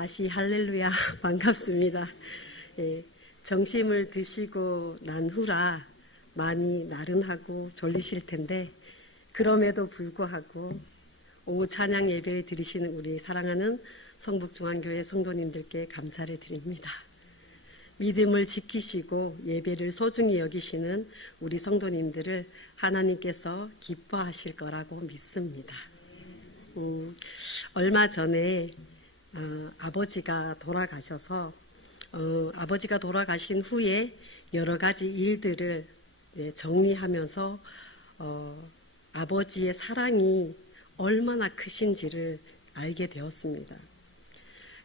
다시 할렐루야 반갑습니다. 점심을 드시고 난 후라 많이 나른하고 졸리실 텐데 그럼에도 불구하고 오후 찬양 예배를 드리시는 우리 사랑하는 성북중앙교회 성도님들께 감사를 드립니다. 믿음을 지키시고 예배를 소중히 여기시는 우리 성도님들을 하나님께서 기뻐하실 거라고 믿습니다. 얼마 전에 아버지가 돌아가셔서 아버지가 돌아가신 후에 여러 가지 일들을 정리하면서 아버지의 사랑이 얼마나 크신지를 알게 되었습니다.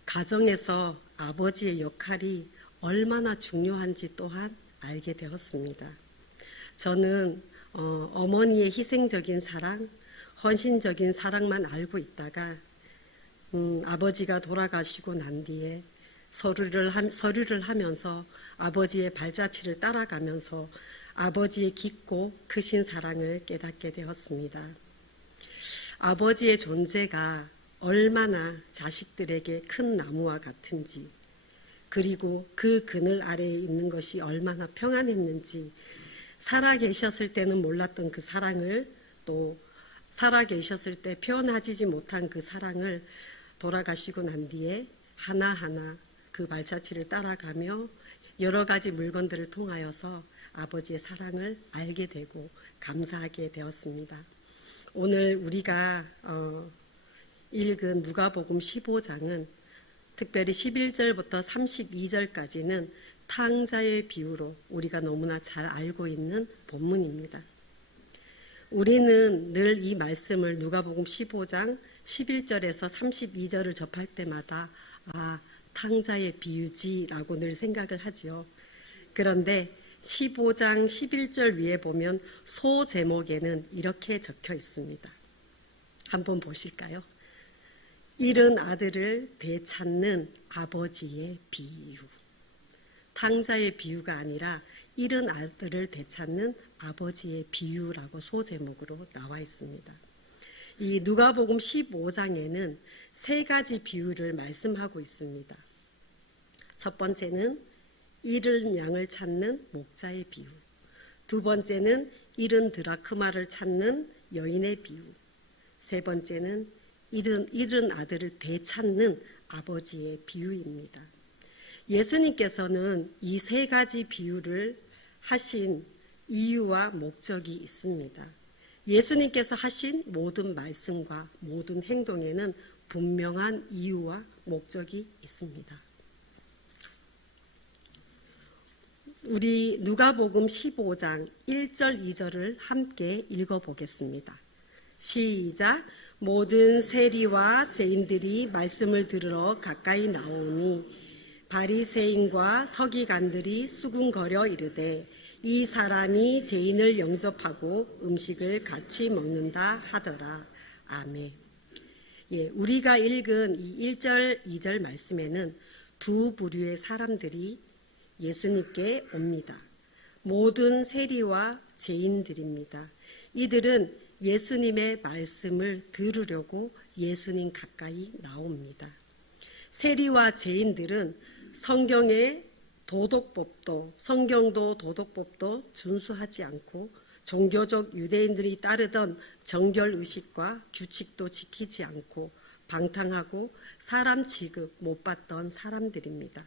가정에서 아버지의 역할이 얼마나 중요한지 또한 알게 되었습니다. 저는 어머니의 희생적인 사랑, 헌신적인 사랑만 알고 있다가 아버지가 돌아가시고 난 뒤에 서류를 하면서 아버지의 발자취를 따라가면서 아버지의 깊고 크신 사랑을 깨닫게 되었습니다. 아버지의 존재가 얼마나 자식들에게 큰 나무와 같은지, 그리고 그 그늘 아래에 있는 것이 얼마나 평안했는지, 살아계셨을 때는 몰랐던 그 사랑을, 또 살아계셨을 때 표현하지 못한 그 사랑을 돌아가시고 난 뒤에 하나하나 그 발자취를 따라가며 여러 가지 물건들을 통하여서 아버지의 사랑을 알게 되고 감사하게 되었습니다. 오늘 우리가 읽은 누가복음 15장은 특별히 11절부터 32절까지는 탕자의 비유로 우리가 너무나 잘 알고 있는 본문입니다. 우리는 늘 이 말씀을 누가복음 15장 11절에서 32절을 접할 때마다 탕자의 비유지라고 늘 생각을 하지요. 그런데 15장 11절 위에 보면 소 제목에는 이렇게 적혀 있습니다. 한번 보실까요? 잃은 아들을 되찾는 아버지의 비유. 탕자의 비유가 아니라 잃은 아들을 되찾는 아버지의 비유라고 소제목으로 나와 있습니다. 이 누가복음 15장에는 세 가지 비유를 말씀하고 있습니다. 첫 번째는 잃은 양을 찾는 목자의 비유, 두 번째는 잃은 드라크마를 찾는 여인의 비유, 세 번째는 잃은 아들을 되찾는 아버지의 비유입니다. 예수님께서는 이 세 가지 비유를 하신 이유와 목적이 있습니다. 예수님께서 하신 모든 말씀과 모든 행동에는 분명한 이유와 목적이 있습니다. 우리 누가복음 15장 1절 2절을 함께 읽어보겠습니다. 시작. 모든 세리와 죄인들이 말씀을 들으러 가까이 나오니 바리새인과 서기관들이 수군거려 이르되 이 사람이 죄인을 영접하고 음식을 같이 먹는다 하더라. 아멘. 우리가 읽은 이 1절 2절 말씀에는 두 부류의 사람들이 예수님께 옵니다. 모든 세리와 죄인들입니다. 이들은 예수님의 말씀을 들으려고 예수님 가까이 나옵니다. 세리와 죄인들은 성경의 성경도 도덕법도 준수하지 않고 종교적 유대인들이 따르던 정결의식과 규칙도 지키지 않고 방탕하고 사람 취급 못 받던 사람들입니다.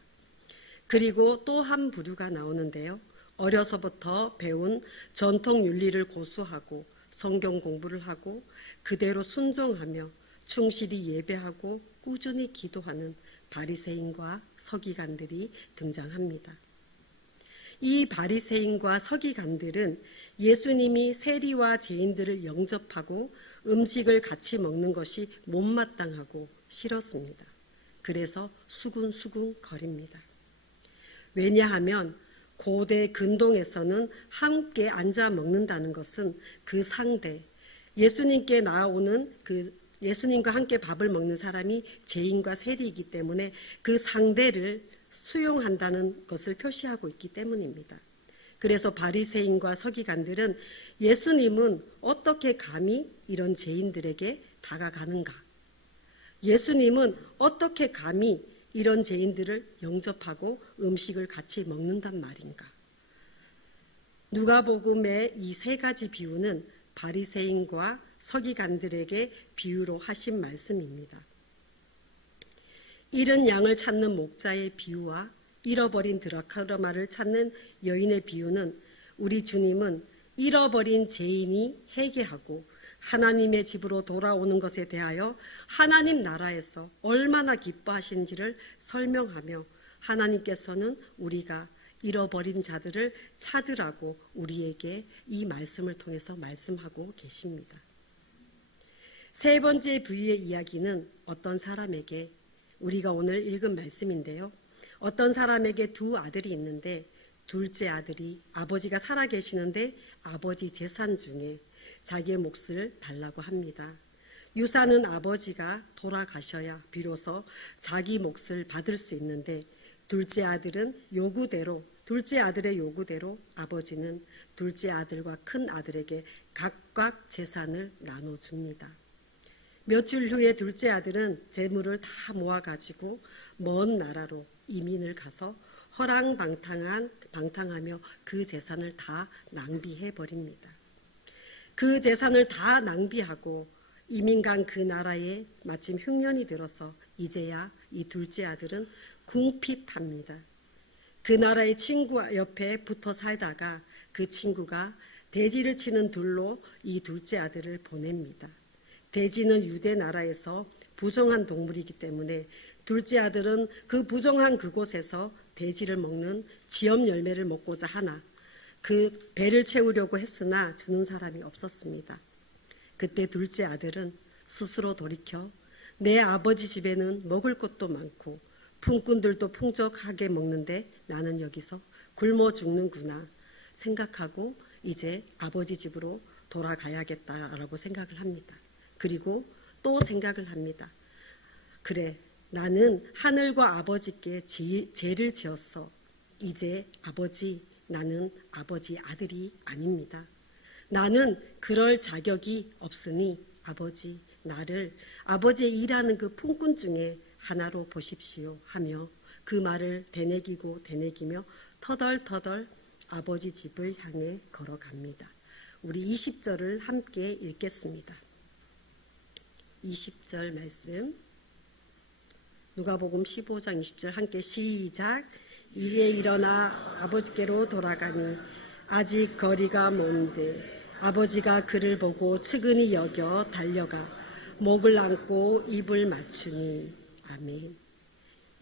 그리고 또 한 부류가 나오는데요. 어려서부터 배운 전통 윤리를 고수하고 성경 공부를 하고 그대로 순종하며 충실히 예배하고 꾸준히 기도하는 바리새인과 서기관들이 등장합니다. 이 바리새인과 서기관들은 예수님이 세리와 죄인들을 영접하고 음식을 같이 먹는 것이 못마땅하고 싫었습니다. 그래서 수군수군 거립니다. 왜냐하면 고대 근동에서는 함께 앉아 먹는다는 것은 그 상대, 예수님께 나오는 예수님과 함께 밥을 먹는 사람이 죄인과 세리이기 때문에 그 상대를 수용한다는 것을 표시하고 있기 때문입니다. 그래서 바리새인과 서기관들은 예수님은 어떻게 감히 이런 죄인들에게 다가가는가? 예수님은 어떻게 감히 이런 죄인들을 영접하고 음식을 같이 먹는단 말인가? 누가복음의 이 세 가지 비유는 바리새인과 서기관들에게 비유로 하신 말씀입니다. 잃은 양을 찾는 목자의 비유와 잃어버린 드라크마를 찾는 여인의 비유는 우리 주님은 잃어버린 죄인이 회개하고 하나님의 집으로 돌아오는 것에 대하여 하나님 나라에서 얼마나 기뻐하신지를 설명하며 하나님께서는 우리가 잃어버린 자들을 찾으라고 우리에게 이 말씀을 통해서 말씀하고 계십니다. 세 번째 부유의 이야기는 어떤 사람에게, 우리가 오늘 읽은 말씀인데요. 어떤 사람에게 두 아들이 있는데 둘째 아들이 아버지가 살아계시는데 아버지 재산 중에 자기의 몫을 달라고 합니다. 유산은 아버지가 돌아가셔야 비로소 자기 몫을 받을 수 있는데 둘째 아들의 요구대로 아버지는 둘째 아들과 큰 아들에게 각각 재산을 나눠줍니다. 며칠 후에 둘째 아들은 재물을 다 모아가지고 먼 나라로 이민을 가서 허랑방탕하며 그 재산을 다 낭비해버립니다. 그 재산을 다 낭비하고 이민 간 그 나라에 마침 흉년이 들어서 이제야 이 둘째 아들은 궁핍합니다. 그 나라의 친구 옆에 붙어 살다가 그 친구가 돼지를 치는 둘로 이 둘째 아들을 보냅니다. 돼지는 유대 나라에서 부정한 동물이기 때문에 둘째 아들은 그 부정한 그곳에서 돼지를 먹는 지엽 열매를 먹고자 하나 그 배를 채우려고 했으나 주는 사람이 없었습니다. 그때 둘째 아들은 스스로 돌이켜 내 아버지 집에는 먹을 것도 많고 품꾼들도 풍족하게 먹는데 나는 여기서 굶어 죽는구나 생각하고 이제 아버지 집으로 돌아가야겠다라고 생각을 합니다. 그리고 또 생각을 합니다. 그래, 나는 하늘과 아버지께 죄를 지었어. 이제 나는 아버지 아들이 아닙니다. 나는 그럴 자격이 없으니 아버지, 나를 아버지의 일하는 그 품꾼 중에 하나로 보십시오 하며 그 말을 되뇌기며 터덜터덜 아버지 집을 향해 걸어갑니다. 우리 20절을 함께 읽겠습니다. 20절 말씀, 누가복음 15장 20절 함께 시작. 이에 일어나 아버지께로 돌아가니 아직 거리가 먼데 아버지가 그를 보고 측은히 여겨 달려가 목을 안고 입을 맞추니. 아멘.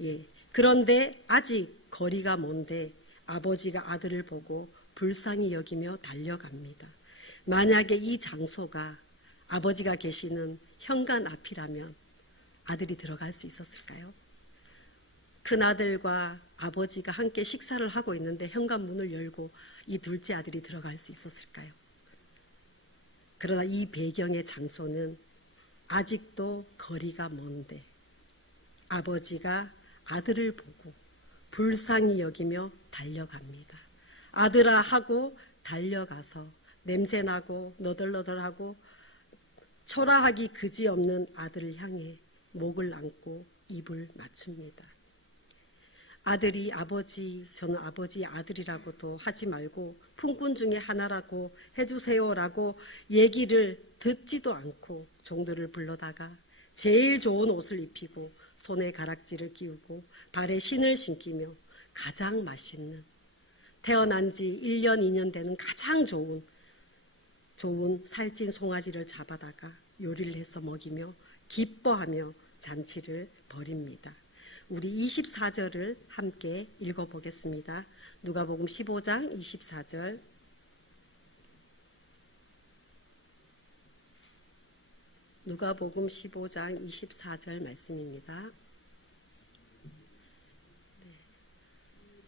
예. 그런데 아직 거리가 먼데 아버지가 아들을 보고 불쌍히 여기며 달려갑니다. 만약에 이 장소가 아버지가 계시는 현관 앞이라면 아들이 들어갈 수 있었을까요? 큰아들과 아버지가 함께 식사를 하고 있는데 현관문을 열고 이 둘째 아들이 들어갈 수 있었을까요? 그러나 이 배경의 장소는 아직도 거리가 먼데 아버지가 아들을 보고 불쌍히 여기며 달려갑니다. 아들아 하고 달려가서 냄새나고 너덜너덜하고 초라하기 그지없는 아들을 향해 목을 안고 입을 맞춥니다. 아들이 저는 아버지 아들이라고도 하지 말고 품꾼 중에 하나라고 해주세요라고 얘기를 듣지도 않고 종들을 불러다가 제일 좋은 옷을 입히고 손에 가락지를 끼우고 발에 신을 신기며 가장 맛있는, 태어난 지 1년 2년 되는 가장 좋은 살찐 송아지를 잡아다가 요리를 해서 먹이며 기뻐하며 잔치를 벌입니다. 우리 24절을 함께 읽어보겠습니다. 누가복음 15장 24절. 누가복음 15장 24절 말씀입니다.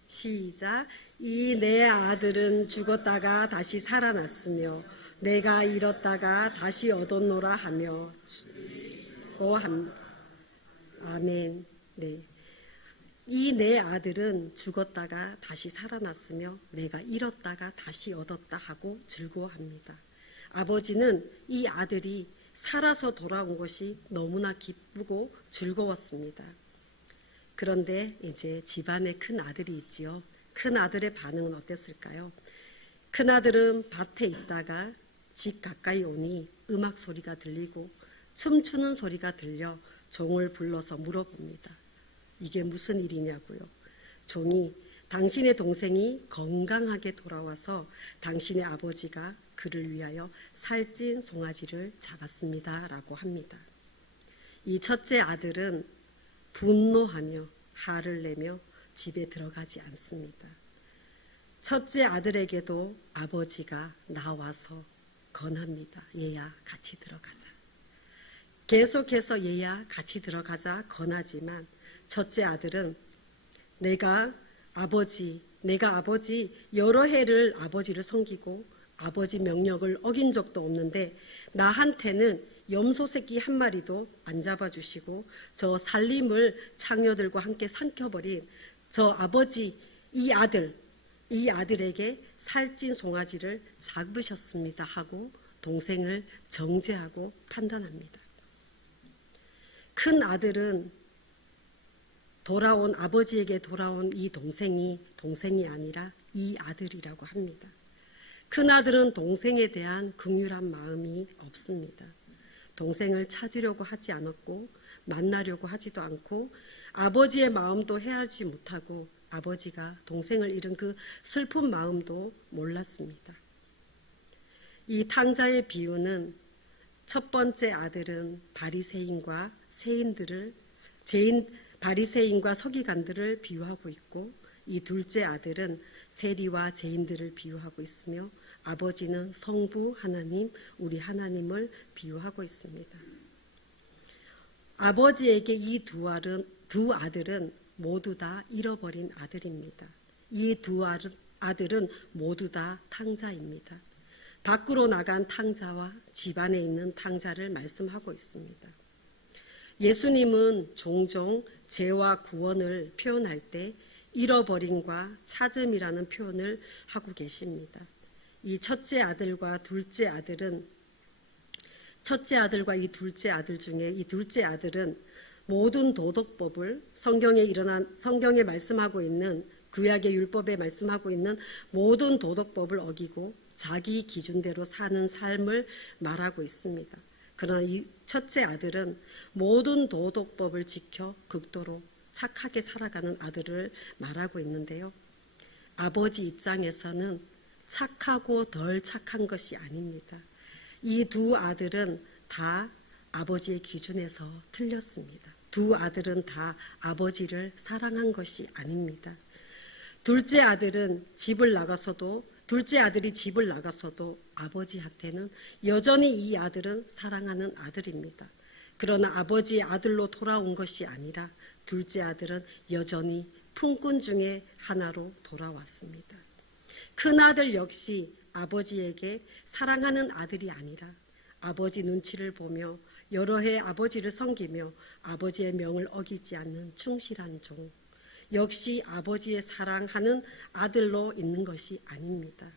시작. 이 내 아들은 죽었다가 다시 살아났으며 내가 잃었다가 다시 얻었노라 하며 아멘. 네. 이 내 아들은 죽었다가 다시 살아났으며 내가 잃었다가 다시 얻었다 하고 즐거워합니다. 아버지는 이 아들이 살아서 돌아온 것이 너무나 기쁘고 즐거웠습니다. 그런데 이제 집안에 큰 아들이 있지요. 큰 아들의 반응은 어땠을까요? 큰 아들은 밭에 있다가 집 가까이 오니 음악 소리가 들리고 춤추는 소리가 들려 종을 불러서 물어봅니다. 이게 무슨 일이냐고요. 종이 당신의 동생이 건강하게 돌아와서 당신의 아버지가 그를 위하여 살찐 송아지를 잡았습니다. 라고 합니다. 이 첫째 아들은 분노하며 화를 내며 집에 들어가지 않습니다. 첫째 아들에게도 아버지가 나와서 권합니다. 얘야 같이 들어가자. 계속해서 얘야 같이 들어가자 권하지만 첫째 아들은 내가 아버지 여러 해를 아버지를 섬기고 아버지 명령을 어긴 적도 없는데 나한테는 염소 새끼 한 마리도 안 잡아주시고 저 살림을 창녀들과 함께 삼켜버린 저 아버지 이 아들에게 살찐 송아지를 잡으셨습니다 하고 동생을 정죄하고 판단합니다. 큰 아들은 아버지에게 돌아온 이 동생이 아니라 이 아들이라고 합니다. 큰 아들은 동생에 대한 긍휼한 마음이 없습니다. 동생을 찾으려고 하지 않았고 만나려고 하지도 않고 아버지의 마음도 헤아리지 못하고 아버지가 동생을 잃은 그 슬픈 마음도 몰랐습니다. 이 탕자의 비유는 첫 번째 아들은 바리새인과 서기관들을 비유하고 있고 이 둘째 아들은 세리와 죄인들을 비유하고 있으며 아버지는 성부 하나님, 우리 하나님을 비유하고 있습니다. 아버지에게 이 두 아들은 모두 다 잃어버린 아들입니다. 이 두 아들은 모두 다 탕자입니다. 밖으로 나간 탕자와 집안에 있는 탕자를 말씀하고 있습니다. 예수님은 종종 죄와 구원을 표현할 때 잃어버림과 찾음이라는 표현을 하고 계십니다. 이 첫째 아들과 이 둘째 아들 중에 이 둘째 아들은 모든 도덕법을 성경에 말씀하고 있는 구약의 율법에 말씀하고 있는 모든 도덕법을 어기고 자기 기준대로 사는 삶을 말하고 있습니다. 그러나 이 첫째 아들은 모든 도덕법을 지켜 극도로 착하게 살아가는 아들을 말하고 있는데요. 아버지 입장에서는 착하고 덜 착한 것이 아닙니다. 이 두 아들은 다 아버지의 기준에서 틀렸습니다. 두 아들은 다 아버지를 사랑한 것이 아닙니다. 둘째 아들이 집을 나가서도 아버지한테는 여전히 이 아들은 사랑하는 아들입니다. 그러나 아버지의 아들로 돌아온 것이 아니라 둘째 아들은 여전히 품꾼 중에 하나로 돌아왔습니다. 큰 아들 역시 아버지에게 사랑하는 아들이 아니라 아버지 눈치를 보며 여러 해 아버지를 섬기며 아버지의 명을 어기지 않는 충실한 종, 역시 아버지의 사랑하는 아들로 있는 것이 아닙니다.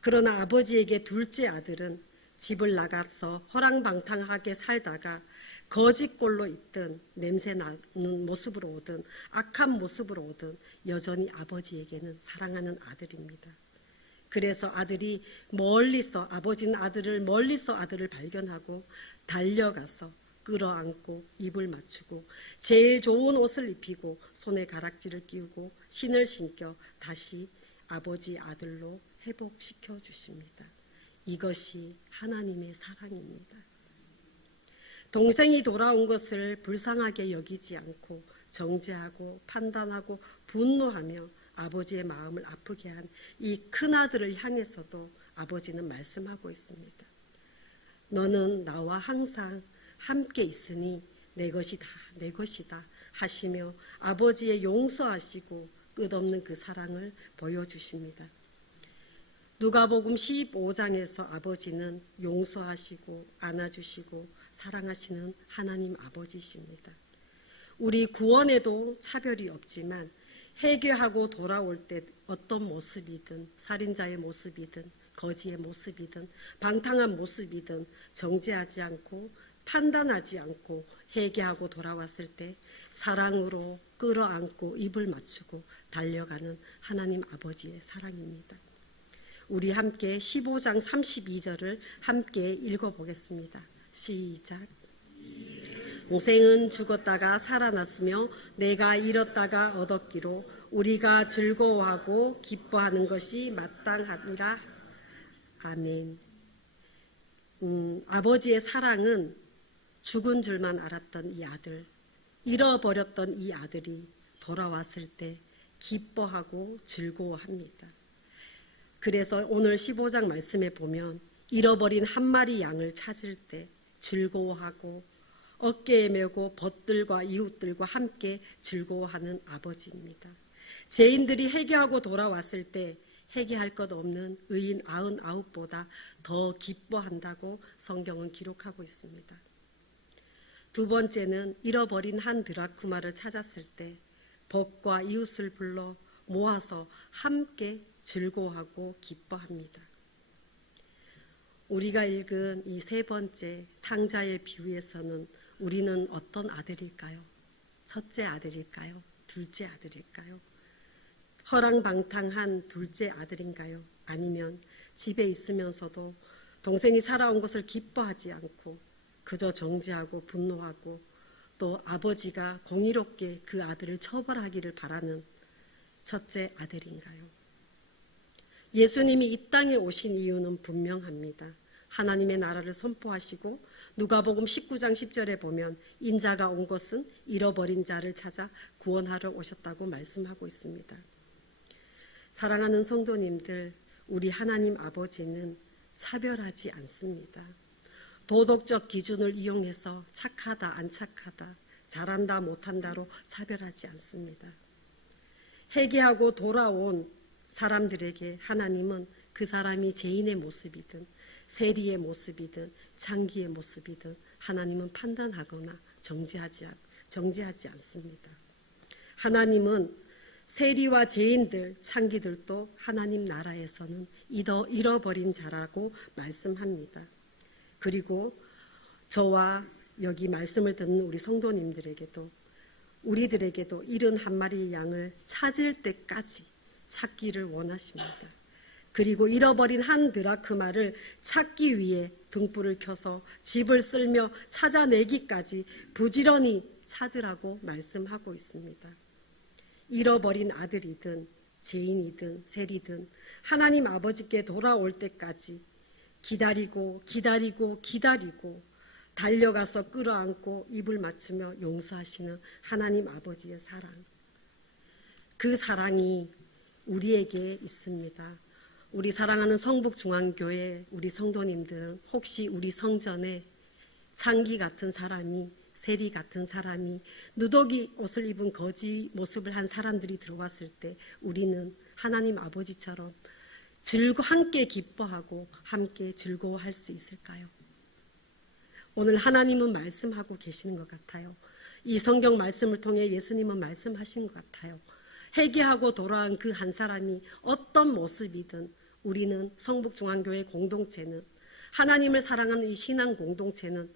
그러나 아버지에게 둘째 아들은 집을 나가서 허랑방탕하게 살다가 거짓골로 있든 냄새나는 모습으로 오든 악한 모습으로 오든 여전히 아버지에게는 사랑하는 아들입니다. 그래서 아버지는 아들을 발견하고 달려가서 끌어안고 입을 맞추고 제일 좋은 옷을 입히고 손에 가락지를 끼우고 신을 신겨 다시 아버지 아들로 회복시켜 주십니다. 이것이 하나님의 사랑입니다. 동생이 돌아온 것을 불쌍하게 여기지 않고 정죄하고 판단하고 분노하며 아버지의 마음을 아프게 한 이 큰아들을 향해서도 아버지는 말씀하고 있습니다. 너는 나와 항상 함께 있으니 내 것이 다 내 것이다 하시며 아버지의 용서하시고 끝없는 그 사랑을 보여주십니다. 누가복음 15장에서 아버지는 용서하시고 안아주시고 사랑하시는 하나님 아버지십니다. 우리 구원에도 차별이 없지만 회개하고 돌아올 때 어떤 모습이든 살인자의 모습이든 거지의 모습이든 방탕한 모습이든 정죄하지 않고 판단하지 않고 회개하고 돌아왔을 때 사랑으로 끌어안고 입을 맞추고 달려가는 하나님 아버지의 사랑입니다. 우리 함께 15장 32절을 함께 읽어보겠습니다. 시작. 동생은 죽었다가 살아났으며 내가 잃었다가 얻었기로 우리가 즐거워하고 기뻐하는 것이 마땅하니라. 아멘. 아버지의 사랑은 죽은 줄만 알았던 이 아들, 잃어버렸던 이 아들이 돌아왔을 때 기뻐하고 즐거워합니다. 그래서 오늘 15장 말씀에 보면 잃어버린 한 마리 양을 찾을 때 즐거워하고 어깨에 메고 벗들과 이웃들과 함께 즐거워하는 아버지입니다. 죄인들이 회개하고 돌아왔을 때 회개할 것 없는 의인 99보다 더 기뻐한다고 성경은 기록하고 있습니다. 두 번째는 잃어버린 한 드라쿠마를 찾았을 때 벗과 이웃을 불러 모아서 함께 즐거워하고 기뻐합니다. 우리가 읽은 이 세 번째 탕자의 비유에서는 우리는 어떤 아들일까요? 첫째 아들일까요? 둘째 아들일까요? 허랑방탕한 둘째 아들인가요? 아니면 집에 있으면서도 동생이 살아온 것을 기뻐하지 않고 그저 정죄하고 분노하고 또 아버지가 공의롭게 그 아들을 처벌하기를 바라는 첫째 아들인가요? 예수님이 이 땅에 오신 이유는 분명합니다. 하나님의 나라를 선포하시고 누가복음 19장 10절에 보면 인자가 온 것은 잃어버린 자를 찾아 구원하러 오셨다고 말씀하고 있습니다. 사랑하는 성도님들, 우리 하나님 아버지는 차별하지 않습니다. 도덕적 기준을 이용해서 착하다 안 착하다, 잘한다 못한다로 차별하지 않습니다. 회개하고 돌아온 사람들에게 하나님은 그 사람이 죄인의 모습이든 세리의 모습이든 창기의 모습이든 하나님은 판단하거나 정죄하지 않습니다. 하나님은 세리와 죄인들, 창기들도 하나님 나라에서는 잃어버린 자라고 말씀합니다. 그리고 저와 여기 말씀을 듣는 우리 성도님들에게도 우리들에게도 잃은 한 마리의 양을 찾을 때까지 찾기를 원하십니다. 그리고 잃어버린 한 드라크마를 찾기 위해 등불을 켜서 집을 쓸며 찾아내기까지 부지런히 찾으라고 말씀하고 있습니다. 잃어버린 아들이든 죄인이든 세리든 하나님 아버지께 돌아올 때까지 기다리고 달려가서 끌어안고 입을 맞추며 용서하시는 하나님 아버지의 사랑. 그 사랑이 우리에게 있습니다. 우리 사랑하는 성북중앙교회 우리 성도님들은 혹시 우리 성전에 창기 같은 사람이, 세리 같은 사람이, 누더기 옷을 입은 거지 모습을 한 사람들이 들어왔을 때 우리는 하나님 아버지처럼 함께 기뻐하고 함께 즐거워할 수 있을까요? 오늘 하나님은 말씀하고 계시는 것 같아요. 이 성경 말씀을 통해 예수님은 말씀하신 것 같아요. 회개하고 돌아온 그 한 사람이 어떤 모습이든 우리는 성북중앙교회 공동체는, 하나님을 사랑하는 이 신앙 공동체는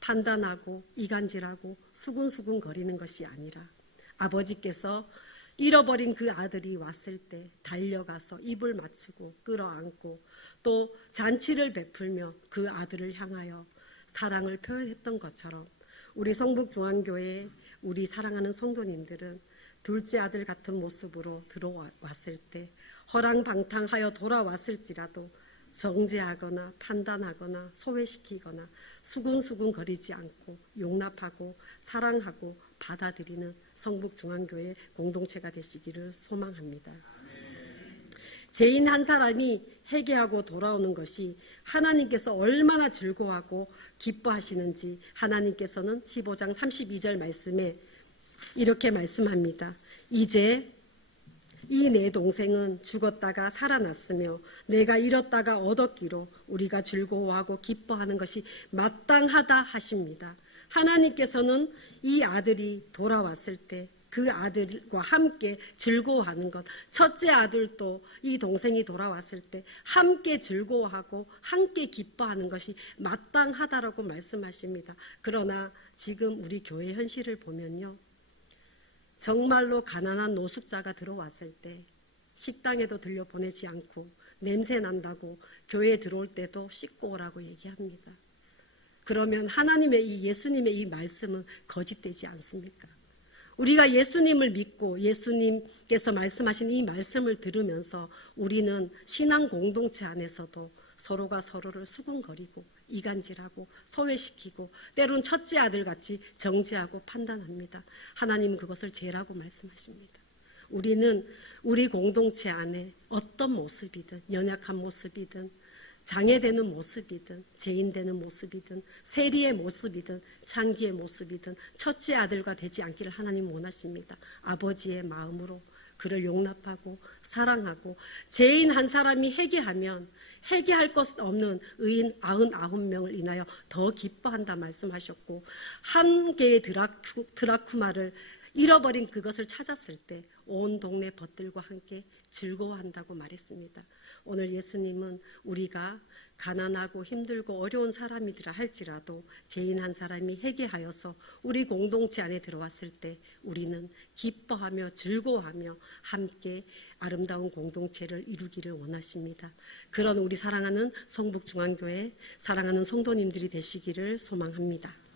판단하고 이간질하고 수근수근 거리는 것이 아니라 아버지께서 잃어버린 그 아들이 왔을 때 달려가서 입을 맞추고 끌어안고 또 잔치를 베풀며 그 아들을 향하여 사랑을 표현했던 것처럼 우리 성북중앙교회 우리 사랑하는 성도님들은 둘째 아들 같은 모습으로 들어왔을 때 허랑방탕하여 돌아왔을지라도 정죄하거나 판단하거나 소외시키거나 수근수근 거리지 않고 용납하고 사랑하고 받아들이는 성북중앙교회 공동체가 되시기를 소망합니다. 죄인 한 사람이 회개하고 돌아오는 것이 하나님께서 얼마나 즐거워하고 기뻐하시는지 하나님께서는 15장 32절 말씀에 이렇게 말씀합니다. 이제 이 내 동생은 죽었다가 살아났으며 내가 잃었다가 얻었기로 우리가 즐거워하고 기뻐하는 것이 마땅하다 하십니다. 하나님께서는 이 아들이 돌아왔을 때 그 아들과 함께 즐거워하는 것, 첫째 아들도 이 동생이 돌아왔을 때 함께 즐거워하고 함께 기뻐하는 것이 마땅하다라고 말씀하십니다. 그러나 지금 우리 교회 현실을 보면요, 정말로 가난한 노숙자가 들어왔을 때 식당에도 들려보내지 않고 냄새 난다고 교회에 들어올 때도 씻고 오라고 얘기합니다. 그러면 하나님의 이 예수님의 이 말씀은 거짓되지 않습니까? 우리가 예수님을 믿고 예수님께서 말씀하신 이 말씀을 들으면서 우리는 신앙 공동체 안에서도 서로가 서로를 수군거리고 이간질하고 소외시키고 때론 첫째 아들같이 정죄하고 판단합니다. 하나님은 그것을 죄라고 말씀하십니다. 우리는 우리 공동체 안에 어떤 모습이든 연약한 모습이든 장애되는 모습이든 죄인되는 모습이든 세리의 모습이든 창기의 모습이든 첫째 아들과 되지 않기를 하나님 원하십니다. 아버지의 마음으로 그를 용납하고 사랑하고 죄인 한 사람이 회개하면 회개할 것 없는 의인 99명을 인하여 더 기뻐한다 말씀하셨고 한 개의 드라쿠마를 잃어버린 그것을 찾았을 때 온 동네 벗들과 함께 즐거워한다고 말했습니다. 오늘 예수님은 우리가 가난하고 힘들고 어려운 사람이라 할지라도 죄인 한 사람이 회개하여서 우리 공동체 안에 들어왔을 때 우리는 기뻐하며 즐거워하며 함께 아름다운 공동체를 이루기를 원하십니다. 그런 우리 사랑하는 성북중앙교회 사랑하는 성도님들이 되시기를 소망합니다.